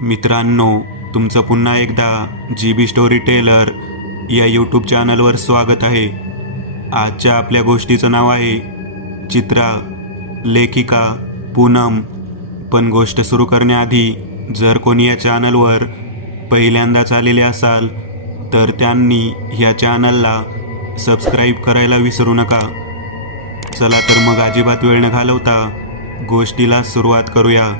मित्रांनो, तुमचं पुन्हा एकदा GB स्टोरी टेलर या यूट्यूब चॅनलवर स्वागत आहे. आजच्या आपल्या गोष्टीचं नाव आहे चित्रा, लेखिका पूनम. पण गोष्ट सुरू करण्याआधी जर कोणी या चॅनलवर पहिल्यांदाच आलेले असाल तर त्यांनी या चॅनलला सबस्क्राईब करायला विसरू नका. चला तर मग अजिबात वेळ न घालवता गोष्टीला सुरुवात करूया.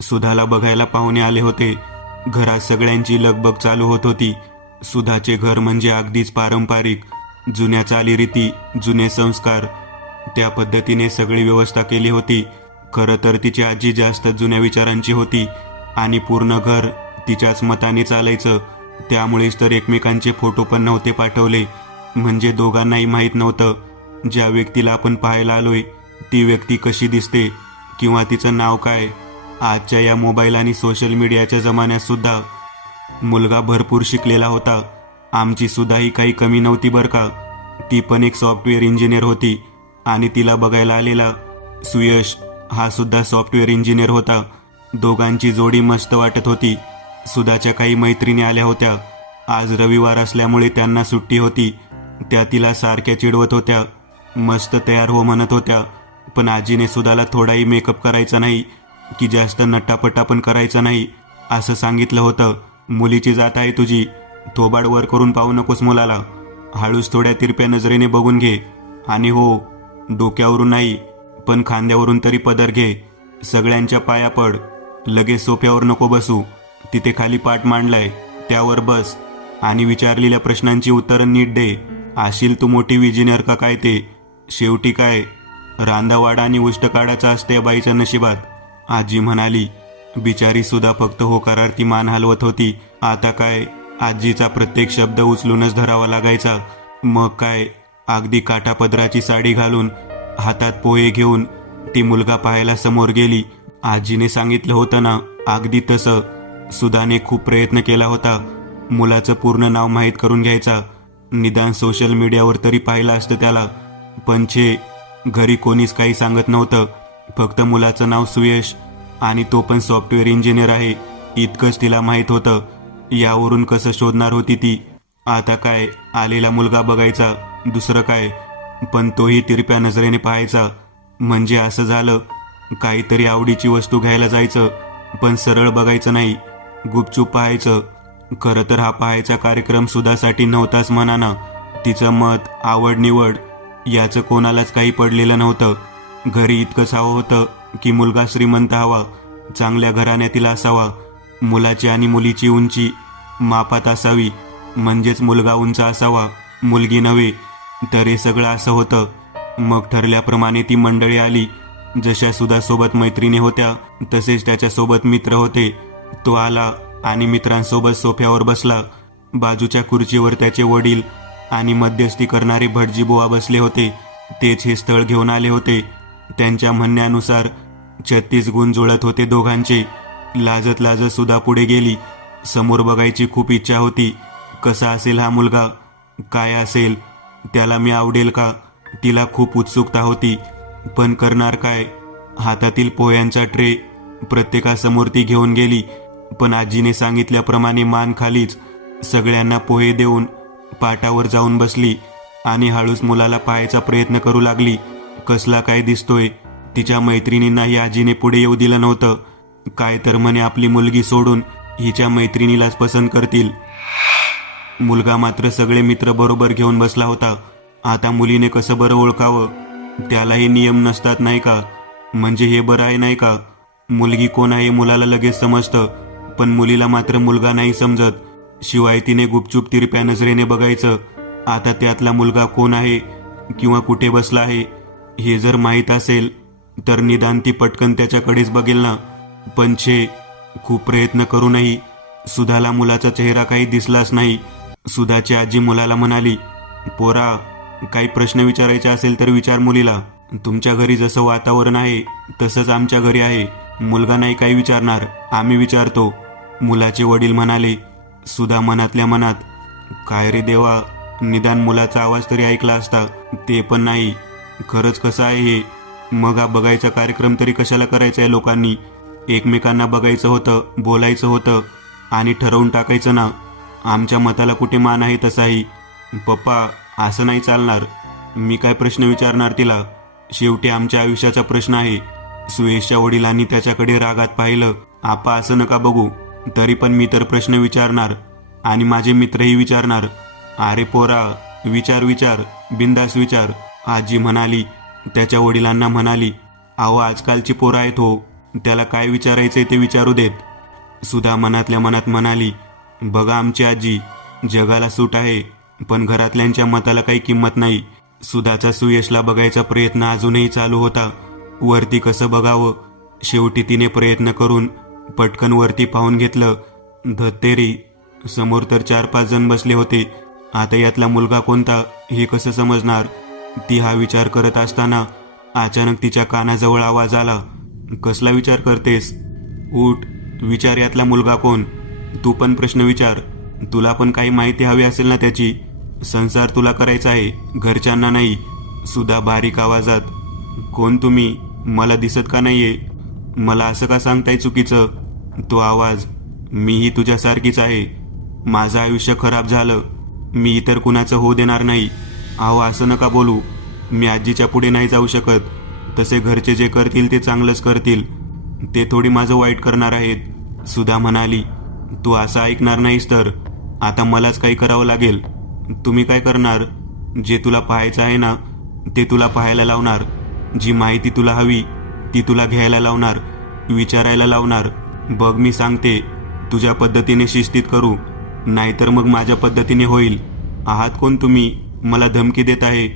सुधाला बघायला पाहुणे आले होते. घरात सगळ्यांची लगबग चालू होत होती. सुधाचे घर म्हणजे अगदीच पारंपरिक, जुन्या चालीरीती, जुने संस्कार, त्या पद्धतीने सगळी व्यवस्था केली होती. खरं तर तिची आजी जास्त जुन्या विचारांची होती आणि पूर्ण घर तिच्याच मताने चालायचं. त्यामुळेच तर एकमेकांचे फोटो पण नव्हते पाठवले. म्हणजे दोघांनाही माहीत नव्हतं ज्या व्यक्तीला आपण पाहायला आलोय ती व्यक्ती कशी दिसते किंवा तिचं नाव काय. आजच्या या मोबाईल आणि सोशल मीडियाच्या जमान्यात सुद्धा मुलगा भरपूर शिकलेला होता. आमची सुद्धाही काही कमी नव्हती बरं का. ती पण एक सॉफ्टवेअर इंजिनियर होती आणि तिला बघायला आलेला सुयश हा सुद्धा सॉफ्टवेअर इंजिनियर होता. दोघांची जोडी मस्त वाटत होती. सुधाच्या काही मैत्रिणी आल्या होत्या. आज रविवार असल्यामुळे त्यांना सुट्टी होती. त्या तिला सारख्या चिडवत होत्या, मस्त तयार हो म्हणत होत्या. पण आजीने सुधाला थोडाही मेकअप करायचा नाही की जास्त नटापटा पण करायचा नाही असं सांगितलं होतं. मुलीची जात आहे तुझी, थोबाड वर करून पाहू नकोस मुलाला. हळूच थोड्या तिरप्या नजरेने बघून घे. आणि हो, डोक्यावरून नाही पण खांद्यावरून तरी पदर घे. सगळ्यांच्या पाया पड. लगेच सोफ्यावर नको बसू. तिथे खाली पाट मांडलाय त्यावर बस आणि विचारलेल्या प्रश्नांची उत्तरं नीट दे. आशील तू मोठी विजिनियर का काय ते. शेवटी काय रांदावाडा आणि उष्टकाडाचा असते या बाईच्या नशिबात, आजी म्हणाली. बिचारी सुद्धा फक्त होकारार्थी मान हलवत होती. आता काय आजीचा प्रत्येक शब्द उचलूनच धरावा लागायचा. मग काय अगदी काठापदराची साडी घालून हातात पोहे घेऊन ती मुलगा पाहायला समोर गेली. आजीने सांगितलं होतं ना, अगदी तसं. सुधाने खूप प्रयत्न केला होता मुलाचं पूर्ण नाव माहीत करून घ्यायचा. निदान सोशल मीडियावर तरी पाहिलं असतं त्याला. पण घरी कोणीच काही सांगत नव्हतं. फक्त मुलाचं नाव सुयश आणि तो पण सॉफ्टवेअर इंजिनियर आहे इतकंच तिला माहीत होतं. यावरून कसं शोधणार होती ती. आता काय आलेला मुलगा बघायचा, दुसरं काय. पण तोही तिरप्या नजरेने पाहायचा. म्हणजे असं झालं काहीतरी आवडीची वस्तू घ्यायला जायचं पण सरळ बघायचं नाही, गुपचूप पाहायचं. खरं तर हा पाहायचा कार्यक्रम सुधासाठी नव्हताच म्हणा ना. तिचं मत, आवड निवड याचं कोणालाच काही पडलेलं नव्हतं. घरी इतकंच हवं होतं की मुलगा श्रीमंत हवा, चांगल्या घराण्यातील असावा. मुलाची आणि मुलीची उंची मापात असावी, म्हणजेच मुलगा उंच असावा, मुलगी नव्हे. तर हे सगळं असं होतं. मग ठरल्याप्रमाणे ती मंडळी आली. जशा सुधासोबत मैत्रिणी होत्या तसेच त्याच्यासोबत मित्र होते. तो आला आणि मित्रांसोबत सोफ्यावर बसला. बाजूच्या खुर्चीवर त्याचे वडील आणि मध्यस्थी करणारे भटजीबुवा बसले होते. तेच हे स्थळ घेऊन आले होते. त्यांच्या म्हणण्यानुसार 36 गुण जुळत होते दोघांचे. लाजत लाजत सुद्धा पुढे गेली. समोर बघायची खूप इच्छा होती. कसा असेल हा मुलगा, काय असेल, त्याला मी आवडेल का, तिला खूप उत्सुकता होती. पण करणार काय. हातातील पोह्यांचा ट्रे प्रत्येकासमोर ती घेऊन गेली. पण आजीने सांगितल्याप्रमाणे मान खालीच सगळ्यांना पोहे देऊन पाटावर जाऊन बसली आणि हळूच मुलाला पाहायचा प्रयत्न करू लागली. कसला काय दिसतोय. तिच्या मैत्रिणींनाही आजीने पुढे येऊ दिलं नव्हतं. काय तर म्हणे आपली मुलगी सोडून हिच्या मैत्रिणीलाच पसंत करतील. मुलगा मात्र सगळे मित्र बरोबर घेऊन बसला होता. आता मुलीने कसं बरं ओळखावं. त्यालाही नियम नसतात नाही का. म्हणजे हे बरं आहे नाही का. मुलगी कोण आहे मुलाला लगेच समजतं पण मुलीला मात्र मुलगा नाही समजत. शिवाय तिने गुपचूप तिरप्या नजरेने बघायचं. आता त्यातला मुलगा कोण आहे किंवा कुठे बसला आहे हे जर माहीत असेल तर निदान ती पटकन त्याच्याकडेच बघेल ना. पण खूप प्रयत्न करूनही सुधाला मुलाचा चेहरा काही दिसलाच नाही. सुधाची आजी मुलाला म्हणाली, पोरा, काही प्रश्न विचारायचे असेल तर विचार मुलीला. तुमच्या घरी जसं वातावरण आहे तसंच आमच्या घरी आहे. मुलगा नाही काही विचारणार, आम्ही विचारतो. मुलाचे वडील म्हणाले. सुधा मनातल्या मनात, काय रे देवा, निदान मुलाचा आवाज तरी ऐकला असता. ते पण नाही. खरंच कसं आहे हे? मग हा बघायचा कार्यक्रम तरी कशाला करायचा आहे लोकांनी? एकमेकांना बघायचं होतं, बोलायचं होतं आणि ठरवून टाकायचं ना. आमच्या मताला कुठे मान आहे तसाही. पप्पा, असं नाही चालणार. मी काय प्रश्न विचारणार तिला? शेवटी आमच्या आयुष्याचा प्रश्न आहे. सुयशच्या वडिलांनी त्याच्याकडे रागात पाहिलं. आपा असं नका बघू. तरी पण मी तर प्रश्न विचारणार आणि माझे मित्रही विचारणार. अरे पोरा, विचार विचार, बिंदास विचार. आजी म्हणाली. त्याच्या वडिलांना म्हणाली, अहो आजकालची पोरं आहेत हो, त्याला काय विचारायचंय ते विचारू देत. सुधा मनातल्या मनात म्हणाली, बघा आमची आजी, जगाला सूट आहे पण घरातल्यांच्या मताला काही किंमत नाही. सुधाचा सुयशला बघायचा प्रयत्न अजूनही चालू होता. वरती कसं बघावं? शेवटी तिने प्रयत्न करून पटकन वरती पाहून घेतलं. धत्तेरी, समोर तर 4-5 जण बसले होते. आता यातला मुलगा कोणता हे कसं समजणार? ती हा विचार करत असताना अचानक तिच्या कानाजवळ आवाज आला. कसला विचार करतेस? उठ, विचार यातला मुलगा कोण. तू पण प्रश्न विचार. तुला पण काही माहिती हवी असेल ना त्याची. संसार तुला करायचा आहे, घरच्यांना नाही. सुधा बारीक आवाजात, कोण तुम्ही? मला दिसत का नाहीये? मला असं का सांगताय चुकीचं? तो आवाज, मीही तुझ्यासारखीच आहे. माझं आयुष्य खराब झालं, मी इतर कुणाचं होऊ देणार नाही. अहो असं नका बोलू. मी आजीच्या पुढे नाही जाऊ शकत. तसे घरचे जे करतील ते चांगलंच करतील, ते थोडी माझं वाईट करणार आहेत. सुधा म्हणाली, तू असं ऐकणार नाहीस तर आता मलाच काही करावं लागेल. तुम्ही काय करणार? जे तुला पाहायचं आहे ना ते तुला पाहायला लावणार. जी माहिती तुला हवी ती तुला घ्यायला लावणार, विचारायला लावणार. बघ मी सांगते, तुझ्या पद्धतीने शिस्तीत करू, नाहीतर मग माझ्या पद्धतीने होईल. आहात कोण तुम्ही? मला धमकी देत आहे.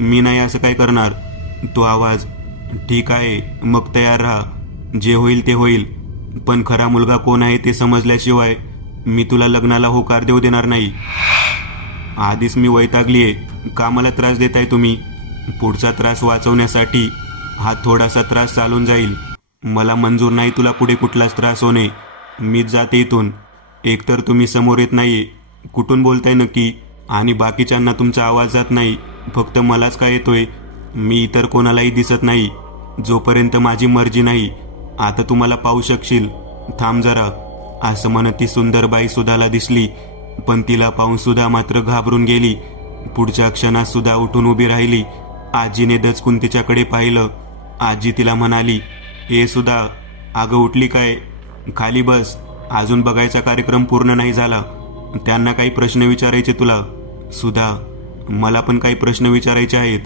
मी नाही असं काय करणार. तो आवाज, ठीक आहे मग तयार राहा, जे होईल ते होईल. पण खरा मुलगा कोण आहे ते समजल्याशिवाय मी तुला लग्नाला होकार देऊ देणार नाही. आधीच मी वैतागलीये, का मला त्रास देताय तुम्ही? पुढचा त्रास वाचवण्यासाठी हा थोडासा त्रास चालून जाईल. मला मंजूर नाही तुला पुढे कुठलाच त्रास होणे. मीच जाते इथून. एकतर तुम्ही समोर येत नाहीये, कुठून बोलताय नक्की? आणि बाकीच्यांना तुमचा आवाज जात नाही, फक्त मलाच काय येतोय. मी इतर कोणालाही दिसत नाही जोपर्यंत माझी मर्जी नाही. आता तुम्हाला पाहू शकशील, थांब जरा. असं म्हणत ती सुंदर बाई सुधाला दिसली, पण तिला पाहून सुधा मात्र घाबरून गेली. पुढच्या क्षणात सुधा उठून उभी राहिली. आजीने दचकून तिच्याकडे पाहिलं. आजी तिला म्हणाली, ए सुधा, अगं उठली काय? खाली बस, अजून बघायचा कार्यक्रम पूर्ण नाही झाला. त्यांना काही प्रश्न विचारायचे तुला. सुधा, मला पण काही प्रश्न विचारायचे आहेत.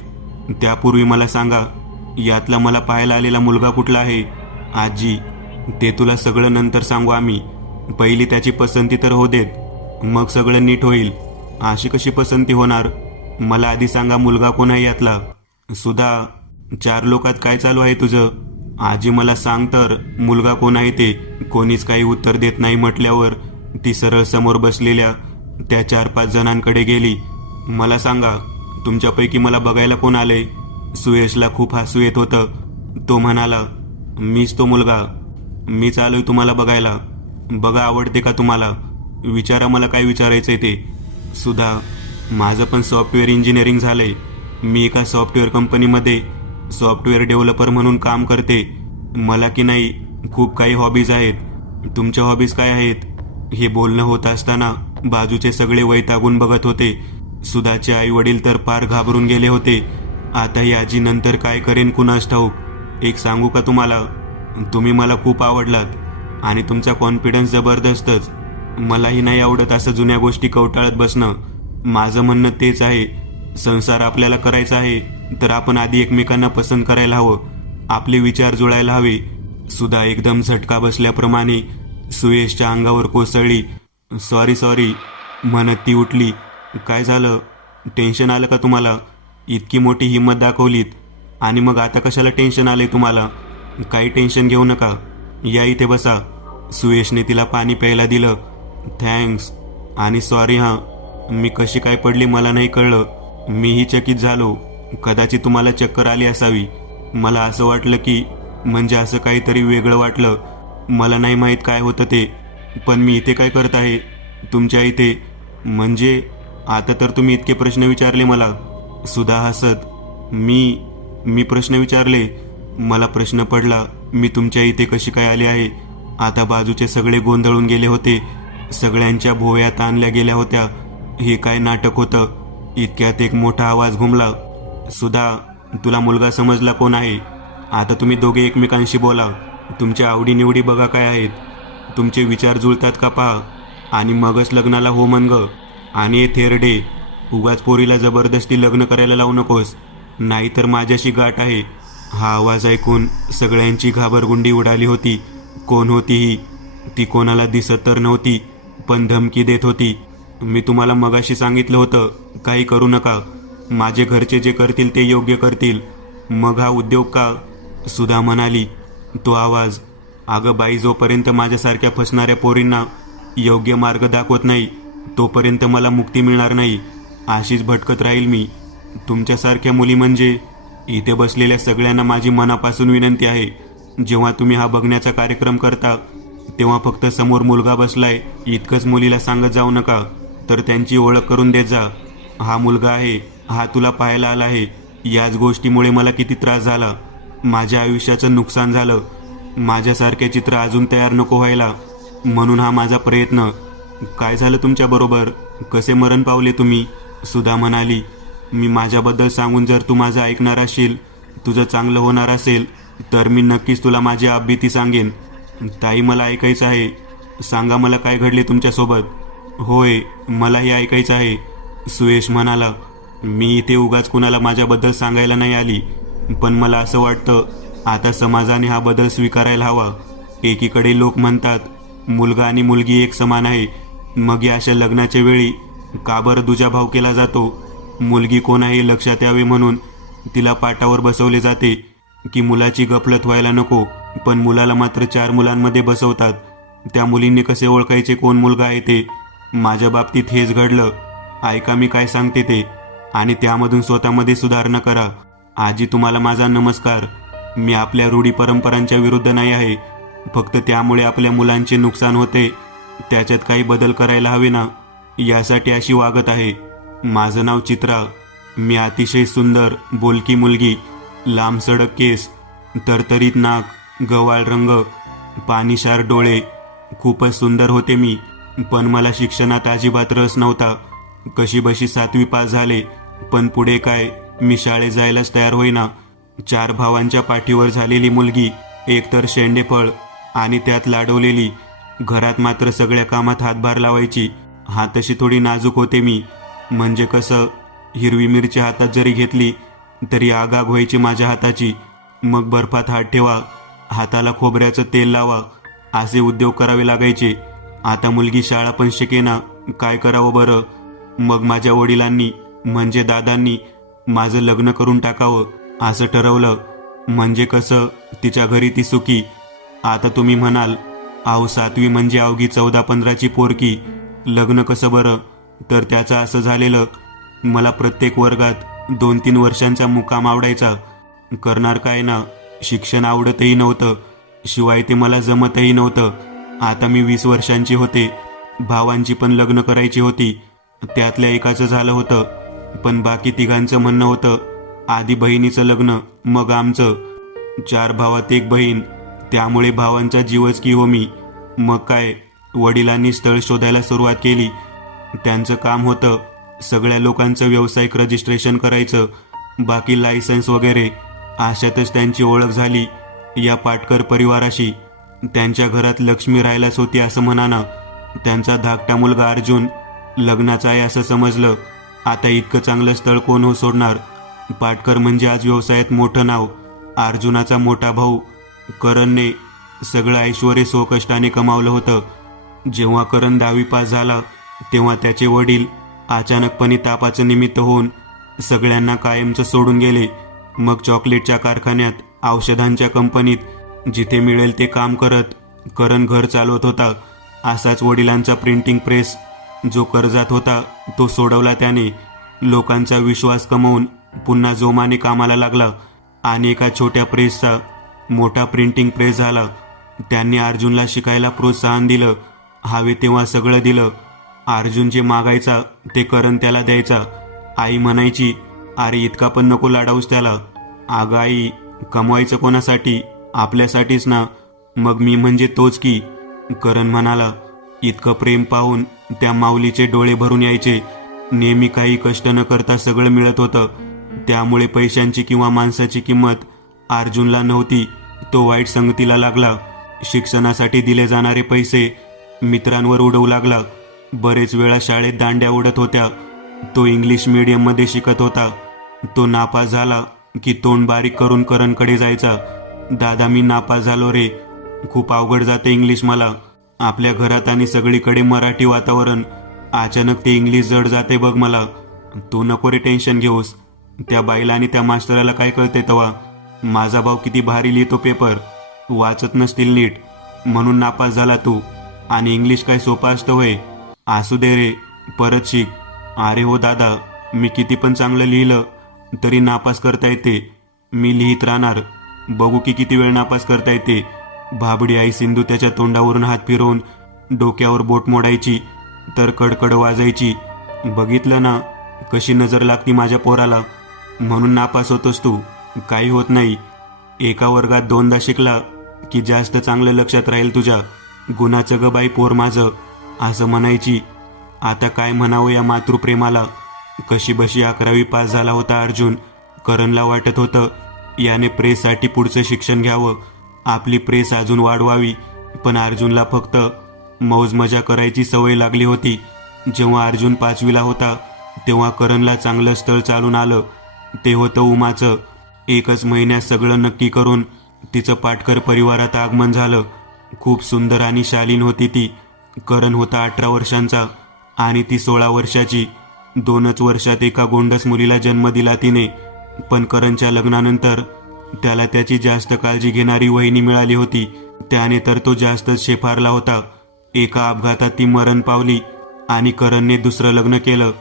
त्यापूर्वी मला सांगा, यातला मला पाहायला आलेला मुलगा कुठला आहे? आजी, ते तुला सगळं नंतर सांगू आम्ही. पहिली त्याची पसंती तर होऊ देत, मग सगळं नीट होईल. अशी कशी पसंती होणार? मला आधी सांगा, मुलगा कोण आहे यातला? सुधा, 4 लोकात काय चालू आहे तुझं? आजी मला सांग तर, मुलगा कोण आहे ते? कोणीच काही उत्तर देत नाही म्हटल्यावर ती सरळ समोर बसलेल्या त्या 4-5 जणांकडे गेली. मला सांगा, तुमच्यापैकी मला बघायला कोण आलंय? सुयशला खूप हसू येत होतं. तो म्हणाला, मीच तो मुलगा. मीच आलोय तुम्हाला बघायला. बघा आवडते का तुम्हाला? विचारा मला काय विचारायचंय ते. सुधा, माझं पण सॉफ्टवेअर इंजिनिअरिंग झालंय. मी एका सॉफ्टवेअर कंपनीमध्ये सॉफ्टवेअर डेव्हलपर म्हणून काम करते. मला की नाही खूप काही हॉबीज आहेत. तुमच्या हॉबीज काय आहेत? हे बोलणं होत असताना बाजूचे सगळे वैतागून बघत होते. सुधाचे आई वडील तर पार घाबरून गेले होते. आता ही आजी नंतर काय करेन कुणास ठाऊक. एक सांगू का तुम्हाला, तुम्ही मला खूप आवडलात आणि तुमचा कॉन्फिडन्स जबरदस्तच. मलाही नाही आवडत असं जुन्या गोष्टी कवटाळत बसणं. माझं म्हणणं तेच आहे, संसार आपल्याला करायचा आहे तर आपण आधी एकमेकांना पसंत करायला हवं, आपले विचार जुळायला हवे. सुधा एकदम झटका बसल्याप्रमाणे सुयशच्या अंगावर कोसळली. सॉरी म्हणत ती उठली. काय झालं? टेन्शन आलं का तुम्हाला? इतकी मोठी हिंमत दाखवलीत आणि मग आता कशाला टेन्शन आलंय तुम्हाला? काही टेन्शन घेऊ नका, या इथे बसा. सुयशने तिला पाणी प्यायला दिलं. थँक्स आणि सॉरी हां, मी कशी काय पडली मला नाही कळलं. मीही चकित झालो. कदाचित तुम्हाला चक्कर आली असावी. मला असं वाटलं की म्हणजे असं काहीतरी वेगळं वाटलं. मला नाही माहीत काय होतं ते, पण मी इथे काय करत आहे तुमच्या इथे? म्हणजे आता तर तुम्ही इतके प्रश्न विचारले मला. सुधा हसत, मी प्रश्न विचारले? मला प्रश्न पडला, मी तुमच्या इथे कशी काय आले आहे? आता बाजूचे सगळे गोंधळून गेले होते. सगळ्यांच्या भोवया ताणल्या गेल्या होत्या. हे काय नाटक होतं? इतक्यात एक मोठा आवाज घुमला, सुधा, तुला मुलगा समजला कोण आहे? आता तुम्ही दोघे एकमेकांशी बोला. तुमच्या आवडीनिवडी बघा काय आहेत. तुमचे विचार जुळतात का पहा, आणि मगच लग्नाला हो म्हण ग. आणि हे थेरडे, उगाच पोरीला जबरदस्ती लग्न करायला लावू नकोस, नाहीतर माझ्याशी गाठ आहे. हा आवाज ऐकून सगळ्यांची घाबरगुंडी उडाली होती. कोण होती ही? ती कोणाला दिसत तर नव्हती, पण धमकी देत होती. मी तुम्हाला मगाशी सांगितलं होतं, काही करू नका. माझे घरचे जे करतील ते योग्य करतील, मग हा उद्योग का? सुधा म्हणाली. तो आवाज, अगं बाई, जोपर्यंत माझ्यासारख्या फसणाऱ्या पोरींना योग्य मार्ग दाखवत नाही तोपर्यंत मला मुक्ती मिळणार नाही. अशीच भटकत राहील मी. तुमच्यासारख्या मुली म्हणजे? इथे बसलेल्या सगळ्यांना माझी मनापासून विनंती आहे, जेव्हा तुम्ही हा बघण्याचा कार्यक्रम करता तेव्हा फक्त समोर मुलगा बसलाय इतकंच मुलीला सांगत जाऊ नका, तर त्यांची ओळख करून देत जा. हा मुलगा आहे, हा तुला पाहायला आला आहे. याच गोष्टीमुळे मला किती त्रास झाला, माझ्या आयुष्याचं नुकसान झालं. माझ्यासारखे चित्र अजून तयार नको व्हायला, म्हणून हा माझा प्रयत्न. काय झालं तुमच्याबरोबर? कसे मरण पावले तुम्ही? सुधा म्हणाली. मी माझ्याबद्दल सांगून जर तू माझं ऐकणार असशील, तुझं चांगलं होणार असेल, तर मी नक्कीच तुला माझी आपबीती सांगेन. ताई, मला ऐकायचं आहे. सांगा मला काय घडले तुमच्यासोबत. होय, मलाही ऐकायचं आहे, सुयश म्हणाला. मी इथे उगाच कुणाला माझ्याबद्दल सांगायला नाही आली, पण मला असं वाटतं आता समाजाने हा बदल स्वीकारायला हवा. एकीकडे लोक म्हणतात मुलगा आणि मुलगी एक समान आहे, मग या अशा लग्नाच्या वेळी का बरं दुजाभाव केला जातो? मुलगी कोण आहे लक्षात यावे म्हणून तिला पाटावर बसवले जाते की मुलाची गफलत व्हायला नको, पण मुलाला मात्र 4 मुलांमध्ये बसवतात. त्या मुलींनी कसे ओळखायचे कोण मुलगा आहे ते? माझ्या बाबतीत हेच घडलं. ऐका मी काय सांगते ते, आणि त्यामधून स्वतःमध्ये सुधारणा करा. आजी, तुम्हाला माझा नमस्कार. मी आपल्या रूढी परंपरांच्या विरुद्ध नाही आहे, फक्त त्यामुळे आपल्या मुलांचे नुकसान होते. त्याच्यात काही बदल करायला हवे ना, यासाठी अशी वागत आहे. माझं नाव चित्रा. मी अतिशय सुंदर, बोलकी मुलगी. लांब सडक केस, तरतरीत नाक, गव्हाळ रंग, पाणीशार डोळे. खूपच सुंदर होते मी, पण मला शिक्षणात अजिबात रस नव्हता. कशीबशी 7वी पास झाले, पण पुढे काय, मी शाळेत जायलाच तयार होईना. 4 भावांच्या पाठीवर झालेली मुलगी, एकतर शेंडेफळ आणि त्यात लाडवलेली. घरात मात्र सगळ्या कामात हातभार लावायची. हा तशी थोडी नाजूक होते मी. म्हणजे कसं, हिरवी मिरची हातात जरी घेतली तरी आगाग व्हायची माझ्या हाताची. मग बर्फात हात ठेवा, हाताला खोबऱ्याचं तेल लावा, असे उद्योग करावे लागायचे. आता मुलगी शाळा पण शिकेना, काय करावं बरं? मग माझ्या वडिलांनी म्हणजे दादांनी माझं लग्न करून टाकावं असं ठरवलं. म्हणजे कसं, तिच्या घरी ती सुखी. आता तुम्ही म्हणाल, अहो 7वी म्हणजे अवघी 14-15ची पोरकी, लग्न कसं बरं? तर त्याचं असं झालेलं, मला प्रत्येक वर्गात 2-3 वर्षांचा मुक्काम आवडायचा. करणार काय ना, शिक्षण आवडतही नव्हतं, शिवाय ते मला जमतही नव्हतं. आता मी 20 वर्षांची होते. भावांची पण लग्न करायची होती. त्यातल्या एकाचं झालं होतं, पण बाकी तिघांचं म्हणणं होतं आधी बहिणीचं लग्न मग आमचं. 4 भावात 1 बहीण, त्यामुळे भावांचा जीवच की हो मी. मग काय, वडिलांनी स्थळ शोधायला सुरुवात केली. त्यांचं काम होतं सगळ्या लोकांचं व्यावसायिक रजिस्ट्रेशन करायचं, बाकी लायसन्स वगैरे. अशातच त्यांची ओळख झाली या पाटकर परिवाराशी. त्यांच्या घरात लक्ष्मी राहायलाच होती असं म्हणा ना. त्यांचा धाकटा मुलगा अर्जुन लग्नाचा आहे असं समजलं. आता इतकं चांगलं स्थळ कोण हो सोडणार? पाटकर म्हणजे आज व्यवसायात मोठं नाव. अर्जुनाचा मोठा भाऊ करणने सगळं ऐश्वर्य स्वकष्टाने कमावलं होतं. जेव्हा करण 10वी पास झाला तेव्हा त्याचे वडील अचानकपणे तापाचं निमित्त होऊन सगळ्यांना कायमचं सोडून गेले. मग चॉकलेटच्या कारखान्यात, औषधांच्या कंपनीत, जिथे मिळेल ते काम करत करण घर चालवत होता. असाच वडिलांचा प्रिंटिंग प्रेस जो कर्जात होता तो सोडवला त्याने. लोकांचा विश्वास कमवून पुन्हा जोमाने कामाला लागला आणि एका छोट्या प्रेसचा मोठा प्रिंटिंग प्रेस झाला. त्यांनी अर्जुनला शिकायला प्रोत्साहन दिलं. हवे तेव्हा सगळं दिलं. अर्जुन जे मागायचा ते करण त्याला द्यायचा. आई म्हणायची, अरे इतका पण नको लाडाऊस त्याला. अगं आई, कमवायचं कोणासाठी? आपल्यासाठीच ना. मग मी म्हणजे तोच की. करण म्हणाला. इतकं प्रेम पाहून त्या माऊलीचे डोळे भरून यायचे. नेहमी काही कष्ट न करता सगळं मिळत होतं. त्यामुळे पैशांची किंवा माणसाची किंमत अर्जुनला नव्हती. तो वाईट संगतीला लागला. शिक्षणासाठी दिले जाणारे पैसे मित्रांवर उडवू लागला. बरेच वेळा शाळेत दांड्या उडत होत्या. तो इंग्लिश मीडियममध्ये शिकत होता. तो नापास झाला की तोंड बारीक करून करणकडे जायचा. दादा, मी नापास झालो रे. खूप अवघड जाते इंग्लिश मला. आपल्या घरात आणि सगळीकडे मराठी वातावरण. अचानक ते इंग्लिश जड जाते बघ मला. तू नको रे टेन्शन घेऊस. त्या बाईला आणि त्या मास्टराला काय कळते तवा? माझा भाऊ किती भारी लिहितो पेपर. वाचत नसतील नीट म्हणून नापास झाला तू. आणि इंग्लिश काय सोपं असतं होय? असू दे रे, परत शिक. अरे हो दादा, मी किती पण चांगलं लिहिलं तरी नापास करता येते. मी लिहित राहणार. बघू की किती वेळ नापास करता येते. भाबडी आई सिंधू त्याच्या तोंडावरून हात फिरवून डोक्यावर बोट मोडायची तर कडकड वाजायची. बघितलं ना कशी नजर लागती माझ्या पोराला. म्हणून नापास होतोस तू. काही होत नाही. एका वर्गात 2दा शिकला की जास्त चांगलं लक्षात राहील तुझ्या. गुणाचं ग बाई पोर माझं, असं म्हणायची. आता काय म्हणावं या मातृप्रेमाला. कशी बशी 11वी पास झाला होता अर्जुन. करणला वाटत होतं याने प्रेससाठी पुढचं शिक्षण घ्यावं, आपली प्रेस अजून वाढवावी. पण अर्जुनला फक्त मौज मजा करायची सवय लागली होती. जेव्हा अर्जुन 5वीला होता तेव्हा करणला चांगलं स्थळ चालून आलं. ते होतं उमाचं. 1च महिन्यात सगळं नक्की करून तिचं पाटकर परिवारात आगमन झालं. खूप सुंदर आणि शालीन होती ती. करण होता 18 वर्षांचा आणि ती 16 वर्षाची. 2च वर्षात एका गोंडस मुलीला जन्म दिला तिने. पण करणच्या लग्नानंतर त्याला त्याची जास्त काळजी घेणारी वहिनी मिळाली होती. त्याने तर तो जास्तच शेफारला होता. एका अपघातात ती मरण पावली आणि करणने दुसरं लग्न केलं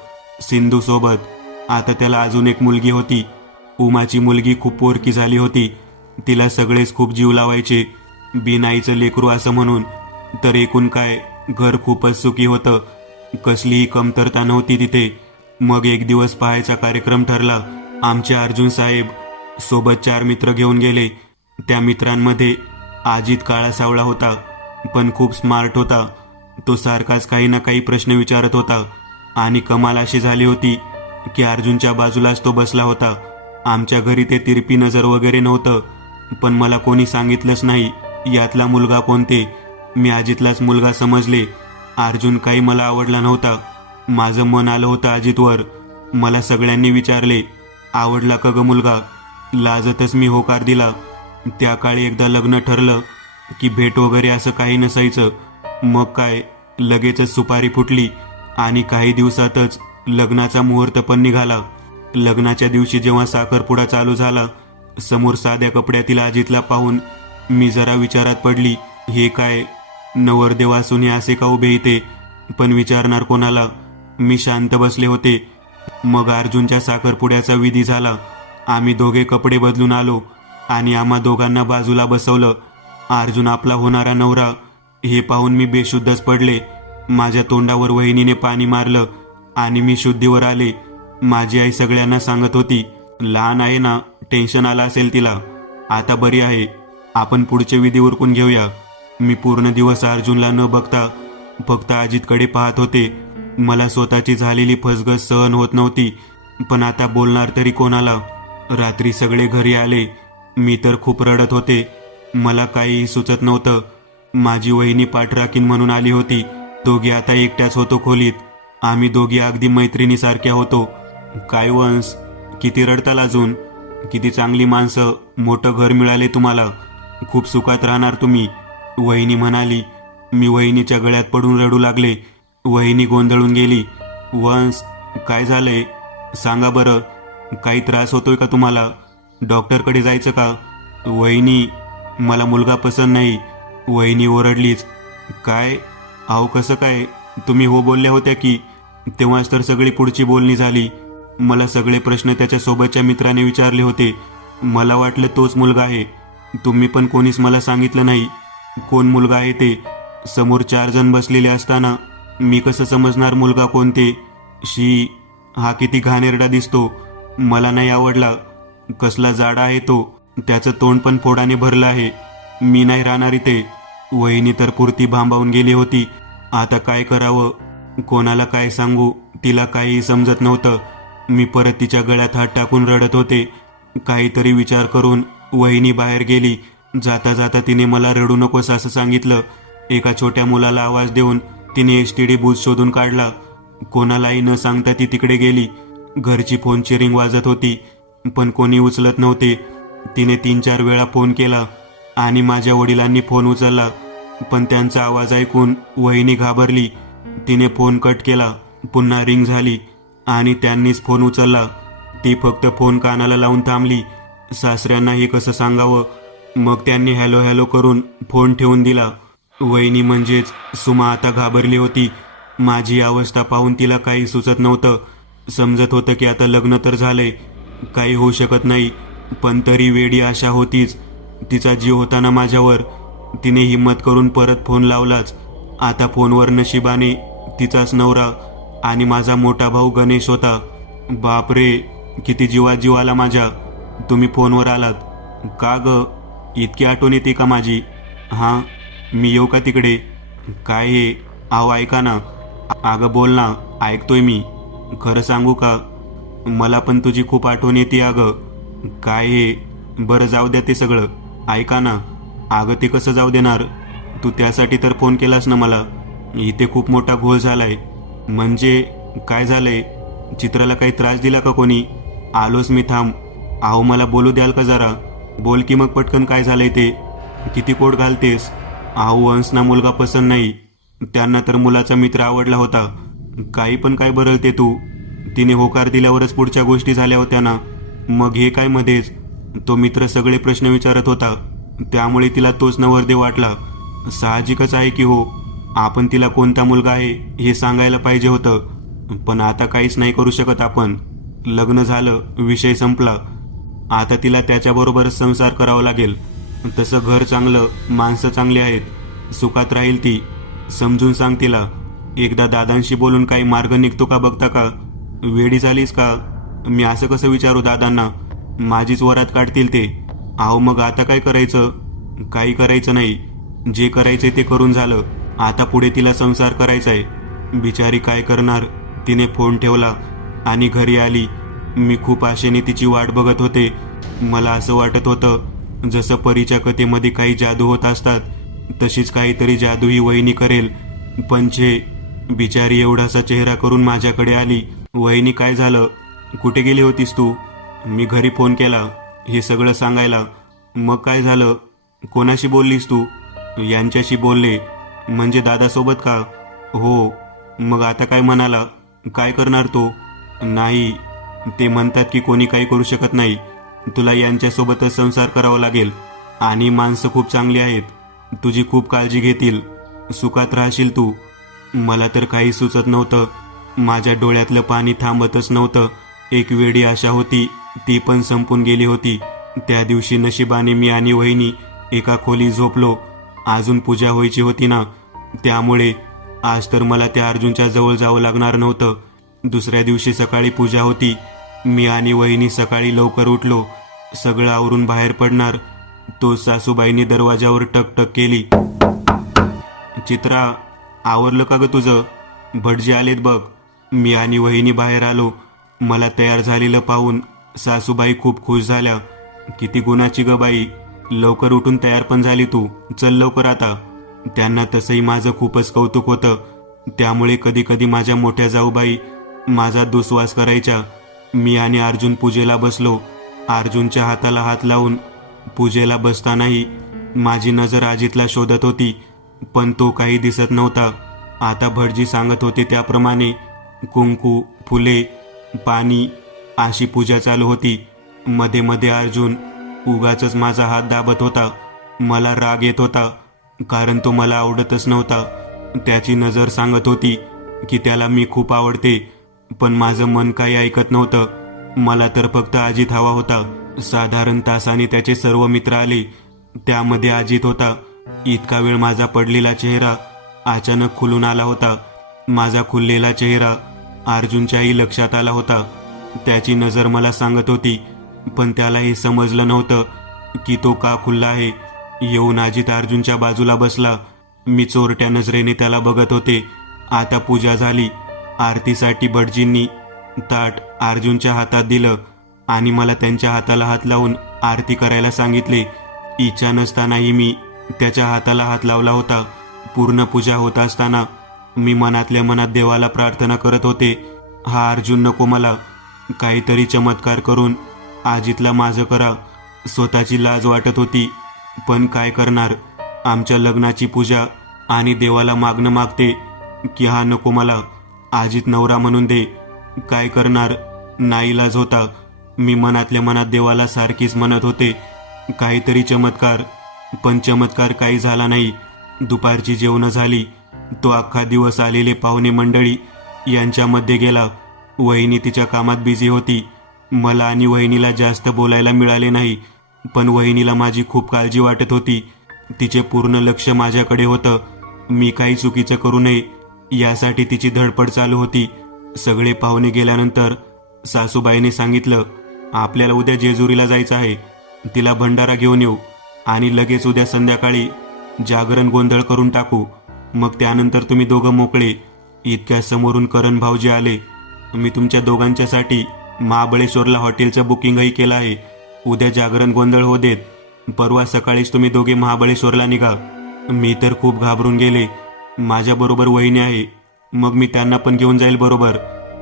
सिंधू सोबत. आता त्याला अजून एक मुलगी होती. उमाची मुलगी खूप पोरकी झाली होती. तिला सगळेच खूप जीव लावायचे. बिनाईचं लेकरू असं म्हणून. तर एकूण काय, घर खूपच सुखी होतं. कसलीही कमतरता नव्हती तिथे. मग एक दिवस पाहायचा कार्यक्रम ठरला. आमचे अर्जुन साहेब सोबत 4 मित्र घेऊन गेले. त्या मित्रांमध्ये अजित काळा सावळा होता, पण खूप स्मार्ट होता. तो सारखाच काही ना काही प्रश्न विचारत होता. आणि कमाल अशी झाली होती की अर्जुनच्या बाजूलाच तो बसला होता. आमच्या घरी ते तिरपी नजर वगैरे नव्हतं, पण मला कोणी सांगितलंच नाही यातला मुलगा कोणते. मी अजितलाच मुलगा समजले. अर्जुन काही मला आवडला नव्हता. माझं मन आलं होतं अजितवर. मला सगळ्यांनी विचारले, आवडला का ग मुलगा? लाजतच मी होकार दिला. त्या काळी एकदा लग्न ठरलं की भेट वगैरे असं काही नसायचं. मग काय, लगेचच सुपारी फुटली आणि काही दिवसातच लग्नाचा मुहूर्त पण निघाला. लग्नाच्या दिवशी जेव्हा साखरपुडा चालू झाला, समोर साध्या कपड्यातील अजितला पाहून मी जरा विचारात पडली. हे काय, नवरदेव असून हे असे का उभे इथे? पण विचारणार कोणाला? मी शांत बसले होते. मग अर्जुनच्या साखरपुड्याचा विधी झाला. आम्ही दोघे कपडे बदलून आलो आणि आम्हा दोघांना बाजूला बसवलं. अर्जुन आपला होणारा नवरा हे पाहून मी बेशुद्धच पडले. माझ्या तोंडावर वहिनीने पाणी मारलं आणि मी शुद्धीवर आले. माझी आई सगळ्यांना सांगत होती, लहान आहे ना, टेन्शन आलं असेल तिला. आता बरी आहे. आपण पुढचे विधी उरकून घेऊया. मी पूर्ण दिवस अर्जुनला न बघता फक्त अजितकडे पाहत होते. मला स्वतःची झालेली फसगत सहन होत नव्हती. पण आता बोलणार तरी कोणाला? रात्री सगळे घरी आले. मी तर खूप रडत होते. मला काहीही सुचत नव्हतं. माझी वहिनी पाठराखीन म्हणून आली होती. दोघी आता एकट्याच होतो खोलीत. आम्ही दोघी अगदी मैत्रिणीसारख्या होतो. काय वंश, किती रडताल अजून? किती चांगली माणसं, मोठं घर मिळाले तुम्हाला. खूप सुखात राहणार तुम्ही, वहिनी म्हणाली. मी वहिनीच्या गळ्यात पडून रडू लागले. वहिनी गोंधळून गेली. वंश, काय झालंय? सांगा बरं. काही त्रास होतोय का तुम्हाला? डॉक्टरकडे जायचं का? वहिनी, मला मुलगा पसंत नाही. वहिनी ओरडलीच. काय? अहो कसं काय? तुम्ही हो बोलल्या होत्या की. तेव्हाच तर सगळी पुढची बोलणी झाली. मला सगळे प्रश्न त्याच्या सोबतच्या मित्राने विचारले होते. मला वाटलं तोच मुलगा आहे. तुम्ही पण कोणीच मला सांगितलं नाही कोण मुलगा आहे ते. समोर 4 जण बसलेले असताना मी कसं समजणार मुलगा कोण ते? शी, हा किती घाणेरडा दिसतो, मला नाही आवडला. कसला जाडा आहे तो, त्याचं तोंड पण फोडाने भरलं आहे. मी नाही राहणार इथे. वहिनी तर पुरती भांबावून गेली होती. आता काय करावं, कोणाला काय सांगू, तिला काही समजत नव्हतं. मी परत तिच्या गळ्यात हात टाकून रडत होते. काहीतरी विचार करून वहिनी बाहेर गेली. जाता जाता तिने मला रडू नकोस असं सांगितलं. एका छोट्या मुलाला आवाज देऊन तिने STD बूथ शोधून काढला. कोणालाही न सांगता ती तिकडे गेली. घरची फोनची रिंग वाजत होती, पण कोणी उचलत नव्हते. तिने 3-4 वेळा फोन केला आणि माझ्या वडिलांनी फोन उचलला, पण त्यांचा आवाज ऐकून वहिनी घाबरली. तिने फोन कट केला. पुन्हा रिंग झाली आणि त्यांनीच फोन उचलला. ती फक्त फोन कानाला लावून थांबली. सासऱ्यांना हे कसं सांगावं, मग त्यांनी हॅलो हॅलो करून फोन ठेवून दिला. वहिनी म्हणजेच सुमा आता घाबरली होती. माझी अवस्था पाहून तिला काही सुचत नव्हतं. समजत होतं की आता लग्न तर झालंय, काही होऊ शकत नाही, पण तरी वेडी आशा होतीच. तिचा जीव होता ना माझ्यावर. तिने हिम्मत करून परत फोन लावलाच. आता फोनवर नशिबाने तिचाच नवरा आणि माझा मोठा भाऊ गणेश होता. बापरे, किती जीवात जीव आला माझ्या. तुम्ही फोनवर आलात का ग? इतकी आठवण येते का माझी? हां, मी येऊ का तिकडे? काय हे? आहो ऐका ना. अगं बोल ना, ऐकतोय मी. खरं सांगू का, मला पण तुझी खूप आठवण येते अगं. काय हे? बरं जाऊ द्या ते सगळं, ऐका ना. अगं ते कसं जाऊ देणार, तू त्यासाठी तर फोन केलास ना मला. इथे खूप मोठा घोळ झालाय. म्हणजे काय झालंय? चित्राला काही त्रास दिला का कोणी? आलोच मी, थांब. अहो मला बोलू द्याल का जरा? बोल की मग पटकन, काय झालंय ते? किती कोड घालतेस? अहो अंशना मुलगा पसंत नाही, त्यांना तर मुलाचा मित्र आवडला होता. काही पण काय बरळते तू? तिने होकार दिल्यावरच पुढच्या गोष्टी झाल्या होत्या ना, मग हे काय मध्येच? तो मित्र सगळे प्रश्न विचारत होता, त्यामुळे तिला तोच नवरदेव वाटला. साहजिकच आहे की हो, आपण तिला कोणता मुलगा आहे हे सांगायला पाहिजे होतं. पण आता काहीच नाही करू शकत आपण. लग्न झालं, विषय संपला. आता तिला त्याच्याबरोबरच संसार करावा लागेल. तसं घर चांगलं, माणसं चांगली आहेत, सुखात राहील ती. समजून सांग तिला. एकदा दादांशी बोलून काही मार्ग निघतो का बघता का? वेडी झालीस का? मी असं कसं विचारू दादांना? माझीच वरात काढतील ते. अहो मग आता काय करायचं? काही करायचं नाही, जे करायचे ते करून झालं. आता पुढे तिला संसार करायचाय. बिचारी काय करणार? तिने फोन ठेवला आणि घरी आली. मी खूप आशेने तिची वाट बघत होते. मला असं वाटत होतं जसं परीच्या कथेमध्ये काही जादू होत असतात, तशीच काहीतरी जादू ही वहिनी करेल. पण छे, बिचारी एवढासा चेहरा करून माझ्याकडे आली. वहिनी काय झालं? कुठे गेली होतीस तू? मी घरी फोन केला हे सगळं सांगायला. मग काय झालं? कोणाशी बोललीस तू? यांच्याशी बोलले. म्हणजे दादासोबत का? हो. मग आता काय म्हणाला? काय करणार तो? नाही, ते म्हणतात की कोणी काही करू शकत नाही. तुला यांच्यासोबतच संसार करावा लागेल. आणि माणसं खूप चांगली आहेत, तुझी खूप काळजी घेतील, सुखात राहशील तू. मला तर काही सुचत नव्हतं. माझ्या डोळ्यातलं पाणी थांबतच नव्हतं. एक वेडी आशा होती, ती पण संपून गेली होती. त्या दिवशी नशिबाने मी आणि वहिनी एका खोली झोपलो. अजून पूजा व्हायची होती ना, त्यामुळे आज तर मला त्या अर्जुनच्या जवळ जावं लागणार नव्हतं. दुसऱ्या दिवशी सकाळी पूजा होती. मी आणि वहिनी सकाळी लवकर उठलो. सगळं आवरून बाहेर पडणार, तो सासूबाईंनी दरवाजावर टकटक केली. चित्रा, आवरलं का ग तुझं? भटजी आलेत बघ. मी आणि वहिनी बाहेर आलो. मला तयार झालेलं पाहून सासूबाई खूप खुश झाल्या. किती गुणाची ग बाई, लवकर उठून तयार पण झाली तू, चल लवकर आता. त्यांना तसंही माझं खूपच कौतुक होतं, त्यामुळे कधी कधी माझ्या मोठ्या जाऊबाई माझा दुस्वास करायच्या. मी आणि अर्जुन पूजेला बसलो. अर्जुनच्या हाताला हात लावून पूजेला बसतानाही माझी नजर अजितला शोधत होती, पण तो काही दिसत नव्हता. आता भटजी सांगत होते त्याप्रमाणे कुंकू, फुले, पाणी अशी पूजा चालू होती. मध्ये मध्ये अर्जुन उगाचच माझा हात दाबत होता. मला राग येत होता, कारण तो मला आवडतच नव्हता. त्याची नजर सांगत होती की त्याला मी खूप आवडते, पण माझं मन काही ऐकत नव्हतं. मला तर फक्त अजित हवा होता. साधारण तासाने त्याचे सर्व मित्र आले. त्यामध्ये अजित होता. इतका वेळ माझा पडलेला चेहरा अचानक खुलून आला होता. माझा खुललेला चेहरा अर्जुनच्याही लक्षात आला होता. त्याची नजर मला सांगत होती, पण त्याला हे समजलं नव्हतं की तो का खुलला आहे. येऊन अजित अर्जुनच्या बाजूला बसला. मी चोरट्या नजरेने त्याला बघत होते. आता पूजा झाली. आरतीसाठी भटजींनी ताट अर्जुनच्या हातात दिलं आणि मला त्यांच्या हाताला हात लावून आरती करायला सांगितले. इच्छा नसतानाही मी त्याच्या हाताला हात लावला होता. पूर्ण पूजा होत असताना मी मनातल्या मनात देवाला प्रार्थना करत होते, हा अर्जुन नको मला. काहीतरी चमत्कार करून अजितला माझं करा. स्वतःची लाज वाटत होती, पण काय करणार. आमच्या लग्नाची पूजा आणि देवाला मागणं मागते की हा नको मला, अजित नवरा म्हणून दे. काय करणार, नाईलाज होता. मी मनातल्या मनात देवाला सारखीच म्हणत होते, काहीतरी चमत्कार. पण चमत्कार काही झाला नाही. दुपारची जेवणं झाली. तो अख्खा दिवस आलेले पाहुणे मंडळी यांच्यामध्ये गेला. वहिनी तिच्या कामात बिझी होती. मला आणि वहिनीला जास्त बोलायला मिळाले नाही, पण वहिनीला माझी खूप काळजी वाटत होती. तिचे पूर्ण लक्ष माझ्याकडे होतं. मी काही चुकीचं करू नये यासाठी तिची धडपड चालू होती. सगळे पाहुणे गेल्यानंतर सासूबाईने सांगितलं, आपल्याला उद्या जेजुरीला जायचं आहे. तिला भंडारा घेऊन येऊ आणि लगेच उद्या संध्याकाळी जागरण गोंधळ करून टाकू. मग त्यानंतर तुम्ही दोघं मोकळे. इतक्या समोरून करण भाऊजी आले. मी तुमच्या दोघांच्यासाठी महाबळेश्वरला हॉटेलचं बुकिंगही केलं आहे. उद्या जागरण गोंधळ हो देत. परवा सकाळीच तुम्ही दोघे महाबळेश्वरला निघा. मी तर खूप घाबरून गेले. माझ्याबरोबर वहिनी आहे, मग मी त्यांना पण घेऊन जाईल बरोबर.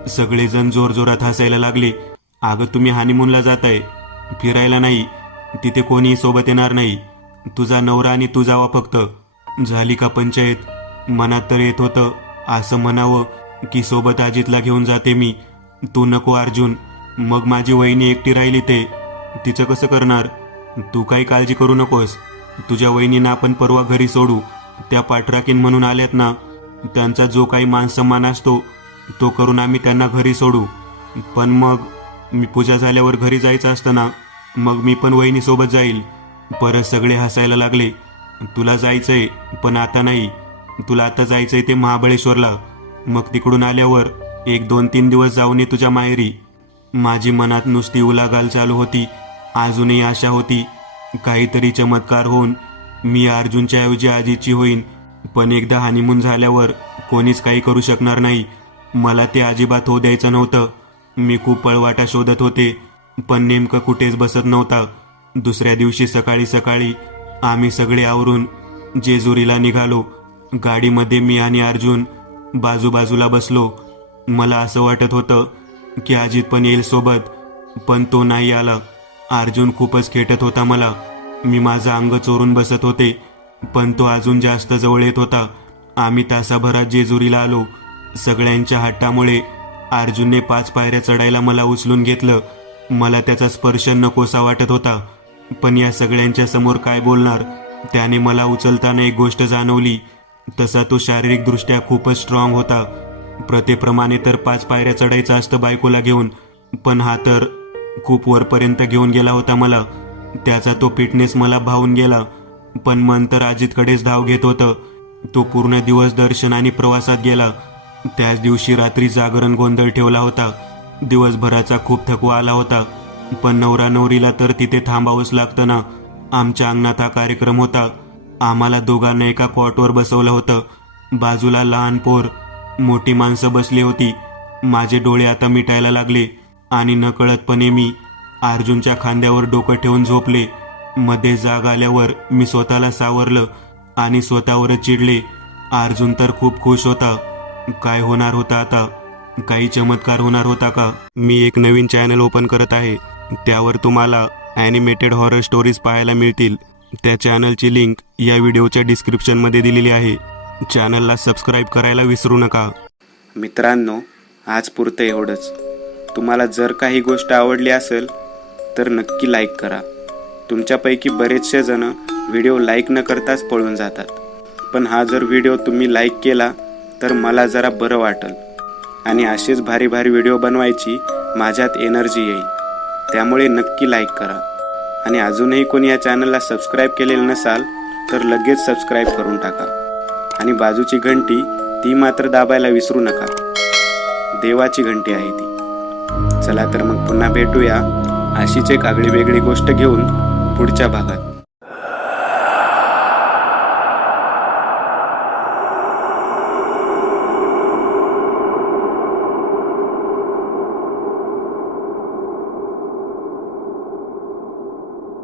सगळेजण जोरजोरात हसायला लागले. अगं तुम्ही हनीमूनला जाताय, फिरायला नाही. तिथे कोणीही सोबत येणार नाही. तुझा नवरा आणि तू जावा फक्त. झाली का पंचायत. मनात तर येत होतं असं म्हणावं की सोबत अजितला घेऊन जाते मी. तू नको अर्जुन. मग माझी वहिनी एकटी राहिली ते तिचं कसं करणार. तू काही काळजी करू नकोस. तुझ्या वहिनींना आपण परवा घरी सोडू. त्या पाठराखीन म्हणून आल्यात ना, त्यांचा जो काही मानसन्मान असतो तो करून आम्ही त्यांना घरी सोडू. पण मग मी पूजा झाल्यावर घरी जायचं असतं ना, मग मी पण वहिनीसोबत जाईल. परत सगळे हसायला लागले. तुला जायचंय पण आता नाही. तुला आता जायचंय ते महाबळेश्वरला. मग तिकडून आल्यावर 1-2-3 दिवस जाऊन ये तुझ्या माहेरी. माझी मनात नुसती उलागाल चालू होती. अजूनही आशा होती काहीतरी चमत्कार होऊन मी अर्जुनच्या ऐवजी अजितची होईन. पण एकदा हनीमून झाल्यावर कोणीच काही करू शकणार नाही. मला ते अजिबात होऊ द्यायचं नव्हतं. मी खूप पळवाटा शोधत होते, पण नेमकं कुठेच बसत नव्हता. दुसऱ्या दिवशी सकाळी सकाळी आम्ही सगळे आवरून जेजुरीला निघालो. गाडीमध्ये मी आणि अर्जुन बाजूबाजूला बसलो. मला असं वाटत होतं की अजित पण येईल सोबत, पण तो नाही आला. अर्जुन खूपच खेटत होता मला. मी माझं अंग चोरून बसत होते, पण तो अजून जास्त जवळ येत होता. आम्ही तासाभरात जेजुरीला आलो. सगळ्यांच्या हट्टामुळे अर्जुनने 5 पायऱ्या चढायला मला उचलून घेतलं. मला त्याचा स्पर्श नकोसा वाटत होता, पण या सगळ्यांच्या समोर काय बोलणार. त्याने मला उचलताना एक गोष्ट जाणवली. तसा तो शारीरिकदृष्ट्या खूपच स्ट्रॉंग होता. प्रथेप्रमाणे तर 5 पायऱ्या चढायचं असतं बायकोला घेऊन, पण हा तर खूप वरपर्यंत घेऊन गेला होता मला. त्याचा तो फिटनेस मला भावून गेला. पण मन तर अजितकडेच धाव घेत होतं. तो पूर्ण दिवस दर्शन आणि प्रवासात गेला. त्याच दिवशी रात्री जागरण गोंधळ ठेवला होता. दिवसभराचा खूप थकवा आला होता, पण नवरा नवरीला तर तिथे थांबावंच लागतं ना. आमच्या अंगणात हा कार्यक्रम होता. आम्हाला दोघांना एका कॉटवर बसवलं होतं. बाजूला लहान पोर, मोठी माणसं बसली होती. माझे डोळे आता मिटायला लागले आणि नकळतपणे मी अर्जुनच्या खांद्यावर डोकं ठेवून झोपले. मध्ये जाग आल्यावर मी स्वतःला सावरलं आणि स्वतःवरच चिडले. अर्जुन तर खूप खुश होता. काय होणार होतं आता. काही चमत्कार होणार होता का. मी एक नवीन चॅनल ओपन करत आहे. त्यावर तुम्हाला ॲनिमेटेड हॉरर स्टोरीज पाहायला मिळतील. त्या चॅनलची लिंक या व्हिडिओच्या डिस्क्रिप्शनमध्ये दिलेली आहे. चॅनलला सबस्क्राईब करायला विसरू नका. मित्रांनो, आज पुरतं एवढंच. तुम्हाला जर काही गोष्ट आवडली असेल तर नक्की लाईक करा. तुमच्यापैकी बरेचसे जण व्हिडिओ लाईक न करताच पळून जातात, पण हा जर व्हिडिओ तुम्ही लाईक केला तर मला जरा बरं वाटेल आणि असेच भारी भारी व्हिडिओ बनवायची माझ्यात एनर्जी येईल. त्यामुळे नक्की लाईक करा. आणि अजूनही कोणी या चॅनलला सबस्क्राईब केलेलं नसाल तर लगेच सबस्क्राईब करून टाका आणि बाजूची घंटी ती मात्र दाबायला विसरू नका. देवाची घंटी आहे ती. चला तर मग पुन्हा भेटूया अशीच एक आगळी वेगळी गोष्ट घेऊन पुढच्या भागात.